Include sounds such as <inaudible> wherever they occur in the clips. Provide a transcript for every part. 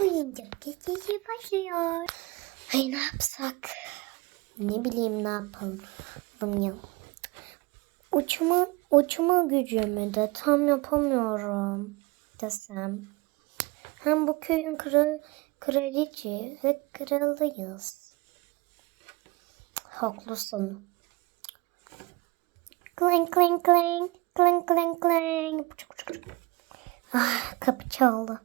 oyuncak gecesi başlıyor. Ay ne yapsak? Ne bileyim ne yapalım ya. Uçma, uçma gücümü de tam yapamıyorum desem. Hem bu köyün kral, kraliçe ve kralıyız. Haklısın. Clink clink clink. Puçuk, puçuk, puçuk. Ah kapı çaldı.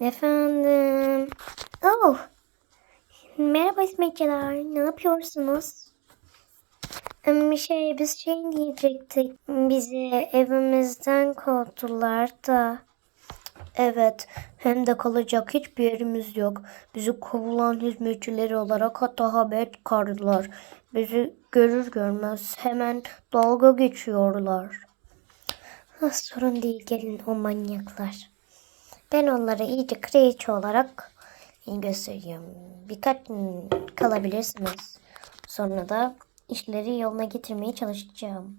Efendim. Oh. Merhaba hizmetçiler. Ne yapıyorsunuz? Em, Şey biz şey diyecektik. Bizi evimizden kovdular da. Evet. Hem de kalacak hiçbir yerimiz yok. Bizi kovulan hizmetçileri olarak hatta haber çıkardılar. Bizi görür görmez hemen dalga geçiyorlar. Ah, sorun değil gelin o manyaklar. Ben onlara iyice kraliçe olarak gösteriyorum. Birkaç kalabilirsiniz. Sonra da işleri yoluna getirmeye çalışacağım.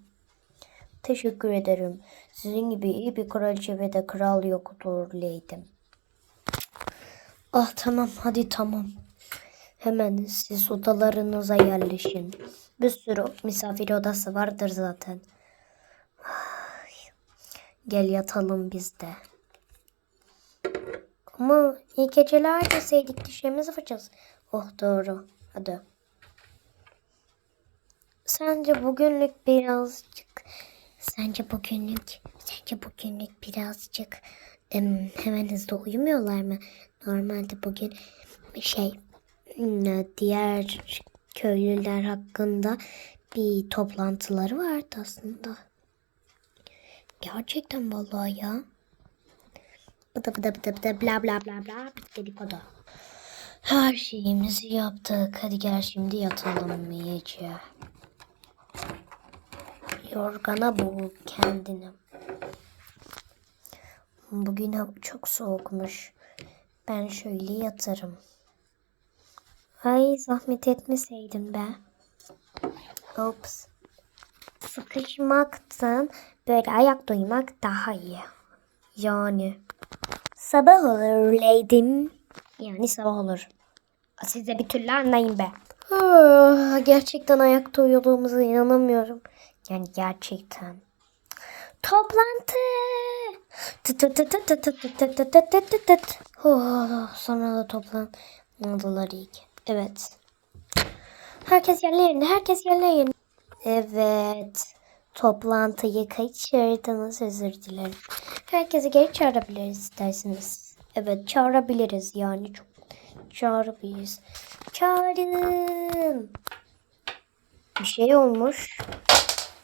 Teşekkür ederim. Sizin gibi iyi bir kraliçe ve de kral yoktur Leydim. Ah tamam hadi tamam. Hemen siz odalarınıza yerleşin. Bir sürü misafir odası vardır zaten. Gel yatalım biz de. Ama iyi geceler deseydik dişlerimizi fırçalız. Oh doğru. Hadi. Sence bugünlük birazcık sence bugünlük sence bugünlük birazcık em, hemen hızlı uyumuyorlar mı? Normalde bugün şey diğer köylüler hakkında bir toplantıları vardı aslında. Gerçekten vallahi ya. Bıdı bıdı bıdı bıdı bla bla bla bla dedikodu. Her şeyimizi yaptık. Hadi gel şimdi yatalım iyice. Yorgana boğul kendini. Bugün çok soğukmuş. Ben şöyle yatarım. Ay zahmet etmeseydin be. Ops. Sıkışmaktan böyle ayak duymak daha iyi. Yani. Sabah olur leydim. Yani sabah olur. Siz de bir türlü anlayın be. Ah, gerçekten ayakta uyuduğumuza inanamıyorum. Yani gerçekten. Toplantı. Tıt tıt tıt tıt tıt tıt tıt tıt tıt tıt tıt tıt. Oh, sonra da toplantılar iyi ki. Evet. Herkes yerlerinde, herkes yerlerinde. Evet. Toplantıyı kaçırdınız özür dilerim. Herkesi geri çağırabiliriz isterseniz. Evet çağırabiliriz yani çok çağırabiliriz. Çağırın. Bir şey olmuş.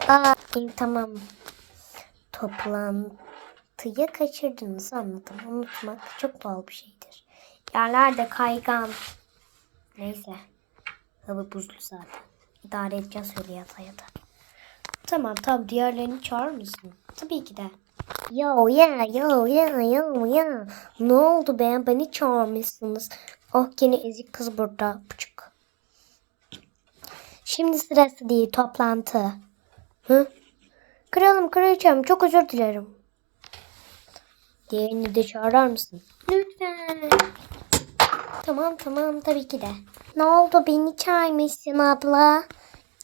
Aa tamam. Toplantıyı kaçırdınız anladım. Unutmak çok doğal bir şeydir. Yerler de kaygan. Neyse. Hava buzlu zaten. İdare edeceğiz öyle yata yata. Tamam tamam diğerlerini çağırır mısın? Tabii ki de. Yo ya yo ya yo ya. Ne oldu be beni çağırmışsınız. Oh gene ezik kız burada. Pıçık. Şimdi sırası değil toplantı. Hı? Kralım kraliçem çok özür dilerim. Diğerini de çağırar mısın? Lütfen. Tamam tamam tabii ki de. Ne oldu beni çağırmışsın abla?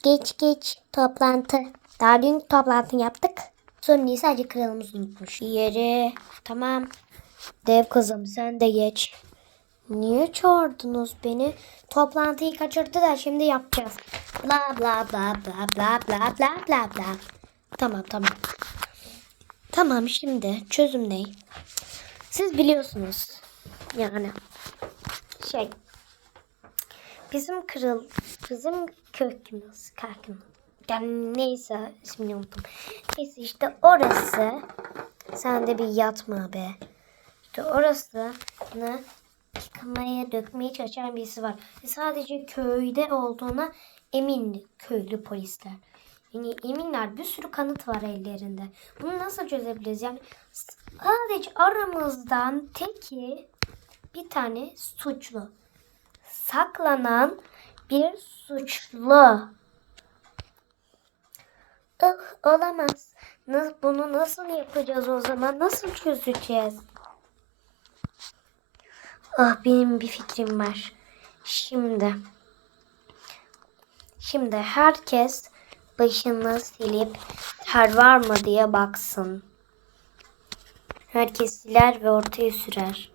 Geç geç toplantı. Daha dün toplantı yaptık. Değil sadece kralımız unutmuş. Yeri. Tamam. Dev kızım sen de geç. Niye çağırdınız beni? Toplantıyı kaçırdı da şimdi yapacağız. Bla bla bla bla bla bla bla bla bla. Tamam tamam. Tamam şimdi çözüm ne? Siz biliyorsunuz. Yani şey bizim kral bizim kökümüz kalkın. Yani neyse ismini unuttum. Neyse işte orası sen de bir yatma be. İşte orasını yıkamaya dökmeye çalışan birisi var. Ve sadece köyde olduğuna emin köylü polisler. Yani eminler bir sürü kanıt var ellerinde. Bunu nasıl çözebiliriz? Yani sadece aramızdan teki bir tane suçlu. Saklanan bir suçlu. Ah, olamaz. Bunu nasıl yapacağız o zaman? Nasıl çözeceğiz? Ah benim bir fikrim var. Şimdi. Şimdi herkes başını silip ter var mı diye baksın. Herkes siler ve ortaya sürer.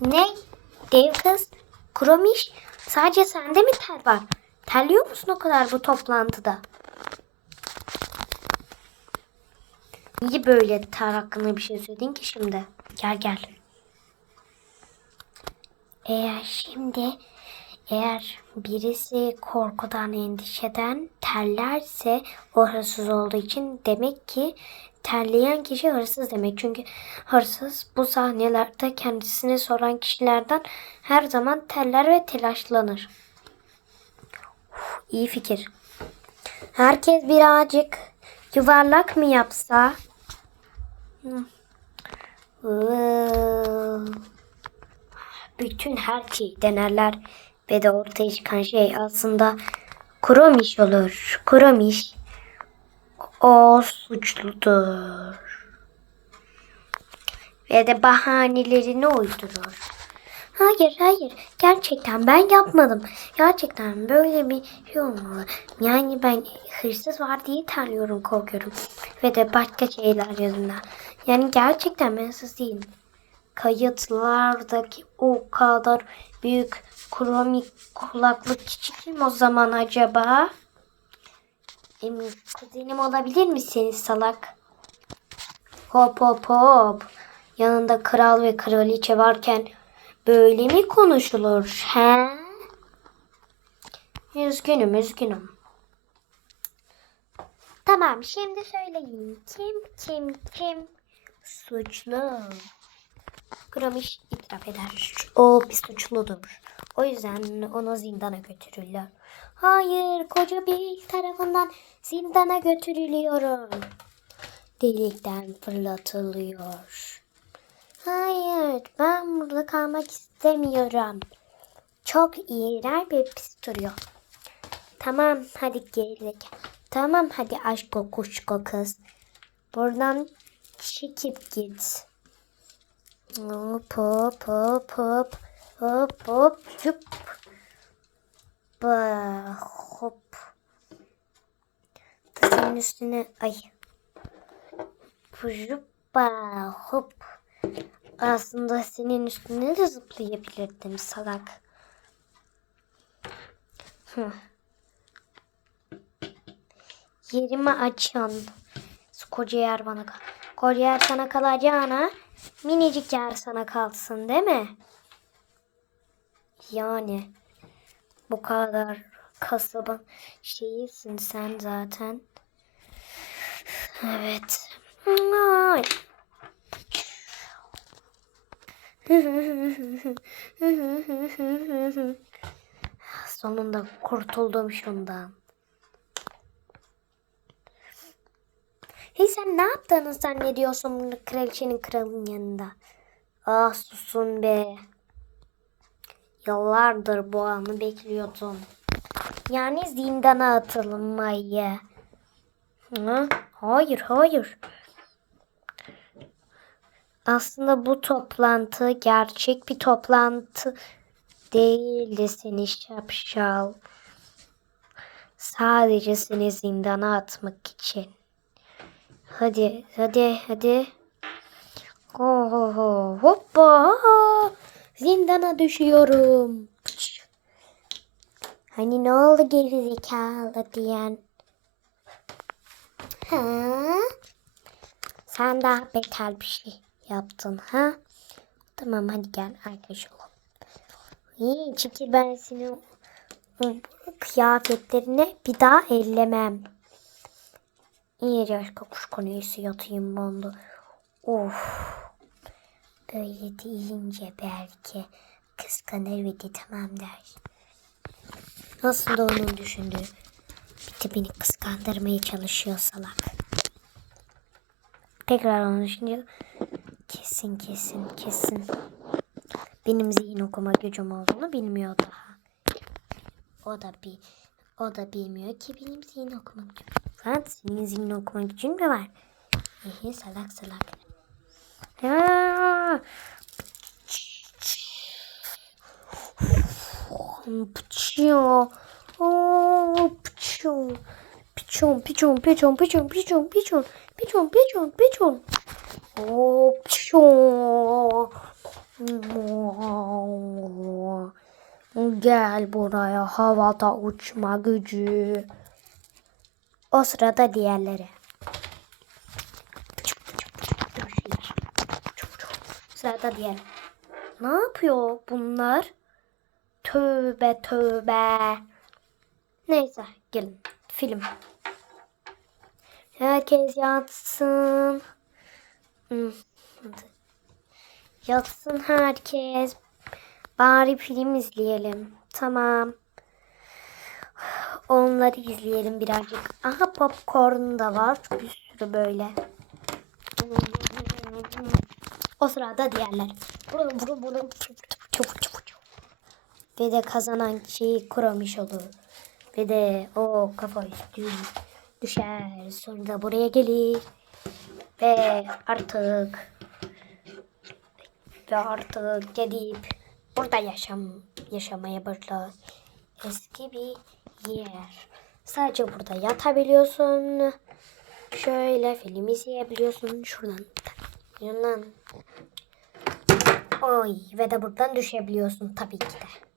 Ne? Dev kız? Kromiş? Sadece sende mi ter var? Terliyor musun o kadar bu toplantıda? Niye böyle ter hakkında bir şey söyledin ki şimdi? Gel gel. Eğer şimdi eğer birisi korkudan endişeden terlerse o hırsız olduğu için demek ki terleyen kişi hırsız demek. Çünkü hırsız bu sahnelerde kendisine soran kişilerden her zaman terler ve telaşlanır. Uf, iyi fikir. Herkes birazcık yuvarlak mı yapsa? Bütün her şeyi denerler ve de ortaya çıkan şey aslında kromiş olur. Kromiş o suçludur. Ve de bahanelerini uydurur. Hayır hayır gerçekten ben yapmadım. Gerçekten böyle bir şey olmalı. Yani ben hırsız var diye terliyorum korkuyorum. Ve de başka şeyler yüzünden. Yani gerçekten ben hırsız değilim. Kayıtlardaki o kadar büyük kromik kulaklık kişi kim o zaman acaba? Emin kuzenim olabilir misiniz salak? Hop hop hop. Yanında kral ve kraliçe varken böyle mi konuşulur? He? Üzgünüm üzgünüm. Tamam şimdi söyleyin. Kim kim kim suçlu? Kramiş itiraf eder. O bir suçludur. O yüzden onu zindana götürürler. Hayır, koca bir tarafından zindana götürülüyorum. Delikten fırlatılıyor. Hayır, ben burada kalmak istemiyorum. Çok iğrenç bir pis duruyor. Tamam, hadi geldik. Tamam, hadi aşko kuşko kız. Buradan çekip git. Hop hop hop hop hop hop yup. Ba hop. Senin üstüne ay. Hoppa hop. Aslında senin üstüne de zıplayabilirdim salak. Hı. Yerimi açın. Koca yer bana kal. Koca yer sana kalacağına minicik yer sana kalsın değil mi? Yani bu kadar kasabın şeyisin sen zaten. Evet. Ay. <laughs> Sonunda kurtuldum şundan. Hey sen ne yaptığını zannediyorsun kraliçenin kralın yanında? Ah susun be. Yıllardır bu anı bekliyordum. Yani zindana atılmayı. Hı? Hayır, hayır. Aslında bu toplantı gerçek bir toplantı değildi seni şapşal. Sadece seni zindana atmak için. Hadi, hadi, hadi. Oho, hoppa. Zindana düşüyorum. Hani ne oldu geri zekalı diyen? Ha? Sen daha beter bir şey yaptın ha? Tamam hadi gel arkadaş olalım. İyi çünkü ben senin o kıyafetlerine bir daha ellemem. İyi başka kuş konuyu yatayım bandı. Of. Böyle deyince belki kıskanır ve de tamam der. Aslında onun düşündüğü de beni kıskandırmaya çalışıyor salak. Tekrar onu düşünüyor. Kesin kesin kesin. Benim zihin okuma gücüm olduğunu bilmiyor daha. O da bir o da bilmiyor ki benim zihin okuma gücüm. Lan senin zihin okuma gücün mü var? Ehe salak salak. Aa! Pıçıyor. Oo, pıçıyor. Piçon, piçon, piçon, piçon, piçon, piçon, piçon, piçon, piçon. Piçon. Gel buraya havada uçma gücü. O sırada diğerleri. Sırada diğer. Ne yapıyor bunlar? Tövbe tövbe. Neyse gelin film. Herkes yatsın. Hmm. Yatsın herkes. Bari film izleyelim. Tamam. Onları izleyelim birazcık. Aha popcorn da var. Bir sürü böyle. O sırada diğerler. Ve de kazanan kişi kuramış olur. Ve de o kafa üstü düşer. Sonra da buraya gelir. Ve artık ve artık gidip burada yaşam yaşamaya başlar. Eski bir yer. Sadece burada yatabiliyorsun. Şöyle film izleyebiliyorsun. Şuradan. Yandan. Oy ve de buradan düşebiliyorsun tabii ki de.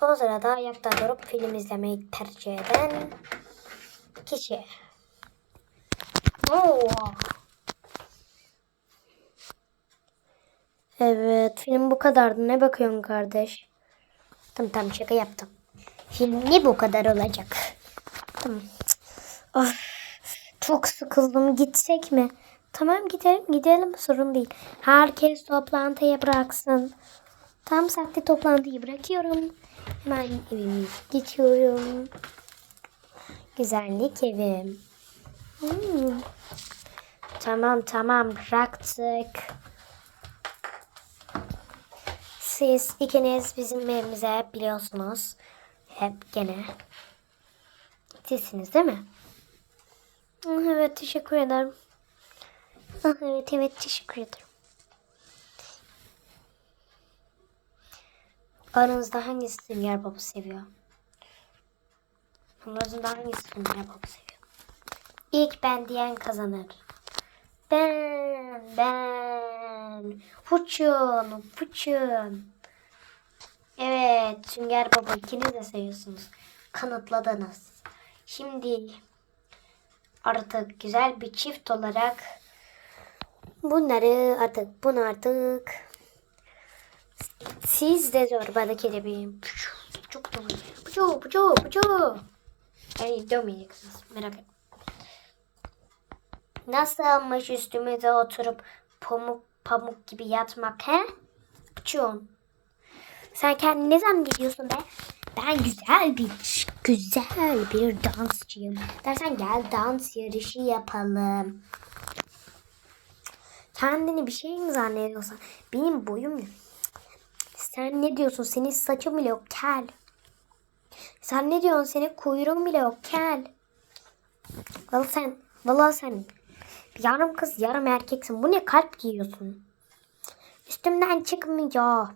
O sırada ayakta durup film izlemeyi tercih eden kişi. Oo. Evet film bu kadardı. Ne bakıyorsun kardeş? Tamam tamam şaka yaptım. Ne bu kadar olacak? Tamam. Of, çok sıkıldım. Gitsek mi? Tamam gidelim gidelim sorun değil. Herkes toplantıya bıraksın. Tam saatte toplantıyı bırakıyorum. Hemen evime geçiyorum. Güzellik evim. Hmm. Tamam tamam bıraktık. Siz ikiniz bizim evimize biliyorsunuz. Hep gene. Sizsiniz değil mi? Ah, Evet teşekkür ederim. Ah, Evet evet teşekkür ederim. Aranızda hangisi Sünger Bob'u seviyor? Aranızda hangisi Sünger Bob'u seviyor? İlk ben diyen kazanır. Ben, ben. Fuçun, fuçun. Evet, Sünger Bob'u ikiniz de seviyorsunuz. Kanıtladınız. Şimdi artık güzel bir çift olarak bunları artık bunu artık siz de zorbalık edebilin. Çok doğru. Pucu pucu pucu. Ay dönmeyeceksiniz merak etme. Nasılmış üstümüze oturup pamuk pamuk gibi yatmak he? Pucuğum. Sen kendini ne zannediyorsun be? Ben güzel bir güzel bir dansçıyım. Dersen gel dans yarışı yapalım. Kendini bir şey mi zannediyorsan? Benim boyum sen ne diyorsun? Senin saçın bile yok kel. Sen ne diyorsun? Senin kuyruğun bile yok kel. Vallahi sen, vallahi sen yarım kız yarım erkeksin. Bu ne kalp giyiyorsun? Üstümden çıkmıyor.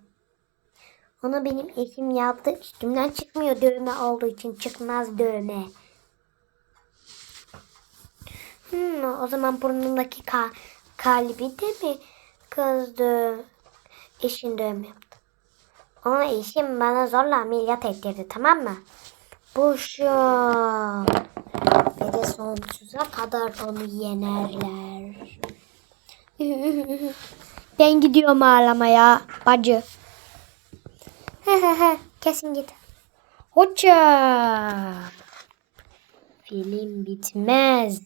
Onu benim eşim yaptı. Üstümden çıkmıyor dövme olduğu için çıkmaz dövme. Hmm, o zaman burnundaki ka kalbi de mi kızdı? Eşin dövme yaptı. Onu eşim bana zorla ameliyat ettirdi tamam mı? Bu şu. De sonsuza kadar onu yenerler. ben gidiyorum ağlamaya bacı. <laughs> Kesin git. Hoşça. Film bitmez.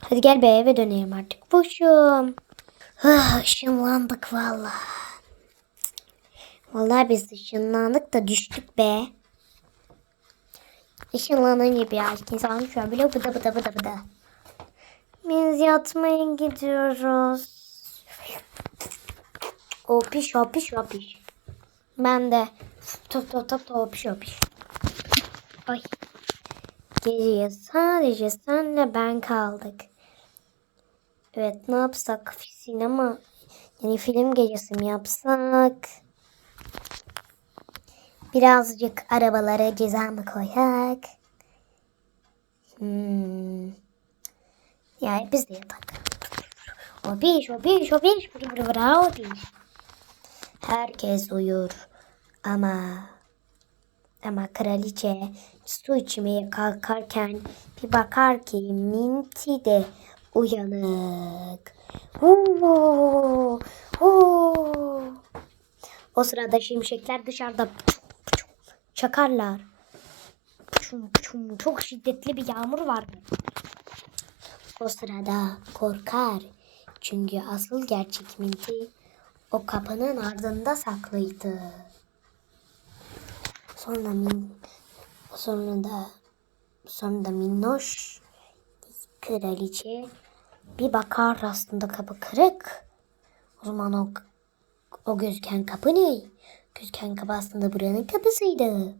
Hadi gel be eve dönelim artık. Boşum. Ah, ışınlandık valla. Vallahi biz ışınlandık da düştük be. Işınlanınca bir insan an bile bıda bıda bıda bıda. Biz yatmaya gidiyoruz. Opiş opiş opiş. Ben de top top top top opiş opiş. Ay. Geriye sadece senle ben kaldık. Evet ne yapsak sinema Yani film gecesi mi yapsak? Birazcık arabalara ceza mı koyak? Hmm. Yani biz de yapak. O bir, o bir, o bir, bır bır bır, o bir. Herkes uyur ama ama kraliçe su içmeye kalkarken bir bakar ki Minty de uyanık. Huu, huu. O sırada şimşekler dışarıda çakarlar. Puçum, puçum. Çok şiddetli bir yağmur vardı. O sırada korkar. Çünkü asıl gerçek Minty o kapının ardında saklıydı. Sonra min sonra da sonra da minnoş kraliçe bir bakar aslında kapı kırık. O zaman o o gözüken kapı ne? Gözüken kapı aslında buranın kapısıydı.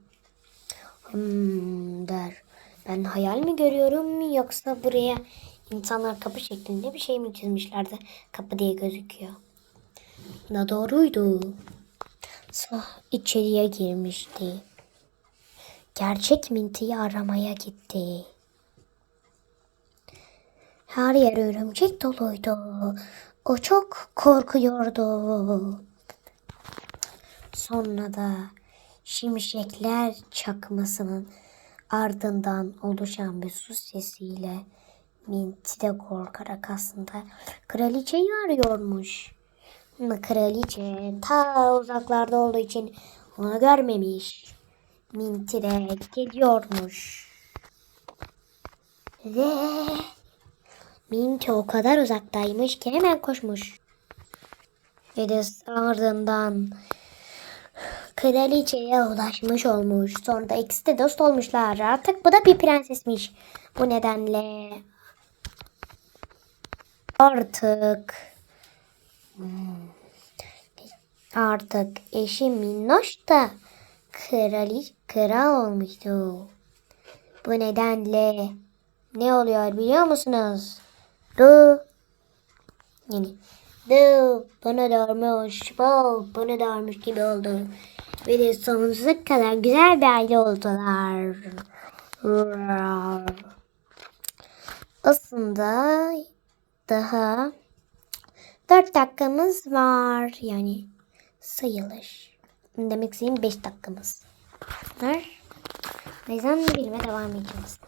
Hmm, der. Ben hayal mi görüyorum yoksa buraya insanlar kapı şeklinde bir şey mi çizmişlerdi? Kapı diye gözüküyor. Ne doğruydu. Sonra içeriye girmişti. Gerçek Minty'yi aramaya gitti. Her yer örümcek doluydu. O çok korkuyordu. Sonra da şimşekler çakmasının ardından oluşan bir su sesiyle Minty de korkarak aslında kraliçeyi arıyormuş. Ama kraliçe ta uzaklarda olduğu için onu görmemiş. Minty de geliyormuş. Ve Minty o kadar uzaktaymış ki hemen koşmuş. Ve de ardından kraliçeye ulaşmış olmuş. Sonra da ikisi de dost olmuşlar. Artık bu da bir prensesmiş. Bu nedenle artık artık eşi Minnoş da krali, kral olmuştu. Bu nedenle ne oluyor biliyor musunuz? Du yani du bunu doğurmuş, bu bunu gibi oldu. Ve sonsuza kadar güzel bir aile oldular. Aslında daha dört dakikamız var. Yani sayılır. Demek istediğim beş dakikamız var. O yüzden bilime devam edeceğiz.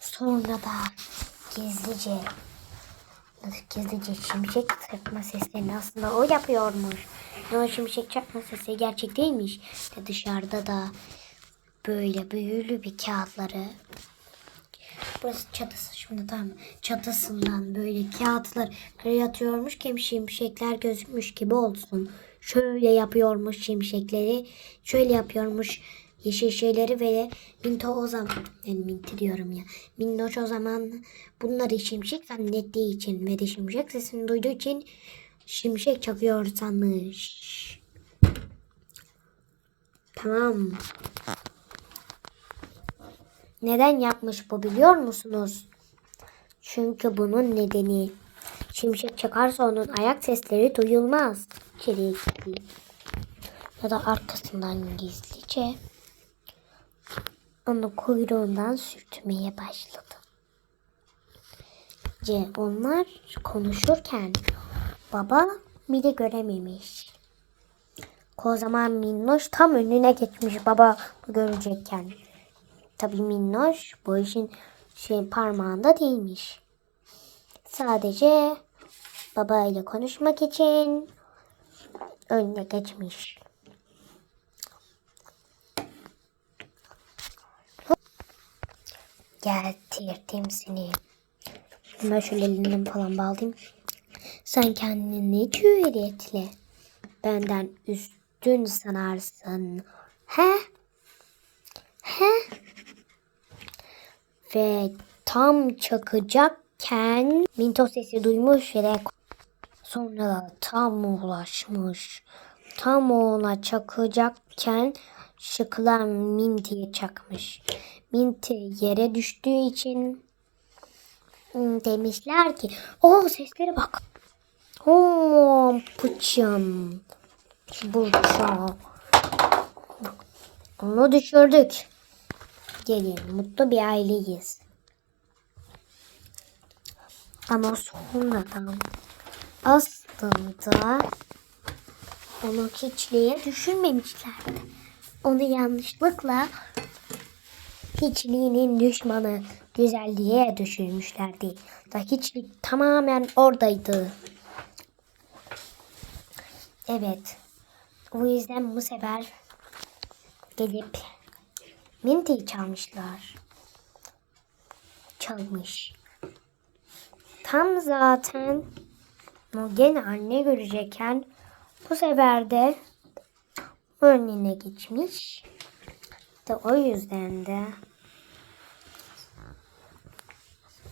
Sonra da gizlice gizlice şimşek çakma seslerini aslında o yapıyormuş. Ama şimşek çakma sesi gerçek değilmiş. Ve dışarıda da böyle büyülü bir kağıtları Burası çatısı şimdi tamam. Çatısından böyle kağıtlar kırıya atıyormuş ki şimşekler gözükmüş gibi olsun. Şöyle yapıyormuş şimşekleri. Şöyle yapıyormuş yeşil şeyleri ve Minto o zaman yani Minti diyorum ya. Minnoş o zaman bunları şimşek zannettiği için ve de şimşek sesini duyduğu için şimşek çakıyor sanmış. Tamam. Neden yapmış bu biliyor musunuz? Çünkü bunun nedeni şimşek çakarsa onun ayak sesleri duyulmaz. İçeriye. Ya da arkasından gizlice onu kuyruğundan sürtmeye başladı. Ce onlar konuşurken baba bile görememiş. Kocaman minnoş tam önüne geçmiş baba görecekken. Tabii minnoş bu işin şey parmağında değilmiş. Sadece baba ile konuşmak için önüne geçmiş. Gel tirtim seni. Ben şöyle elinden falan bağlayayım. Sen kendini cüretle benden üstün sanarsın. He? He? Ve tam çakacakken Minto sesi duymuş ve sonra da tam ulaşmış. Tam ona çakacakken şıkılan Minty'ye çakmış. Minty yere düştüğü için hmm, demişler ki o seslere bak. Hom pıçım. Burça. Onu düşürdük. Gelin mutlu bir aileyiz. Ama sonradan aslında onu hiçliğe düşürmemişlerdi. Onu yanlışlıkla hiçliğinin düşmanı güzelliğe düşürmüşlerdi. Da hiçlik tamamen oradaydı. Evet. O yüzden bu sefer gelip Minty'yi çalmışlar. Çalmış. Tam zaten gene anne görecekken bu sefer de önüne geçmiş. De o yüzden de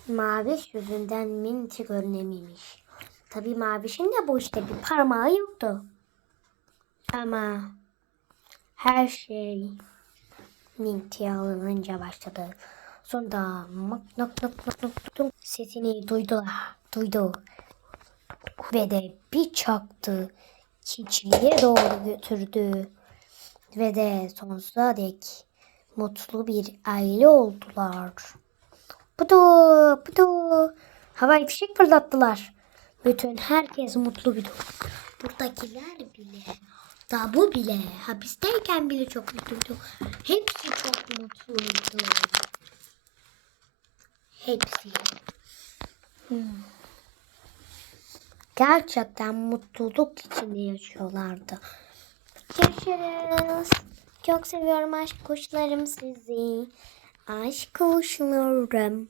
Maviş yüzünden Minty görünememiş. Tabii Maviş'in de bu işte bir parmağı yoktu. Ama her şey Minty'ye alınınca başladı. Sonra mak nak nak nak nak nak sesini duydular. Duydu. Ve de bir çaktı. Çiçliğe doğru götürdü. Ve de sonsuza dek mutlu bir aile oldular. Pudu pudu. Havai fişek fırlattılar. Bütün herkes mutlu bir Buradakiler bile, da bu bile, hapisteyken bile çok mutluydu. Hepsi çok mutluydu. Hepsi. Hmm. Gerçekten mutluluk içinde yaşıyorlardı. Görüşürüz. Çok seviyorum aşk kuşlarım sizi. Aşk kuşlarım.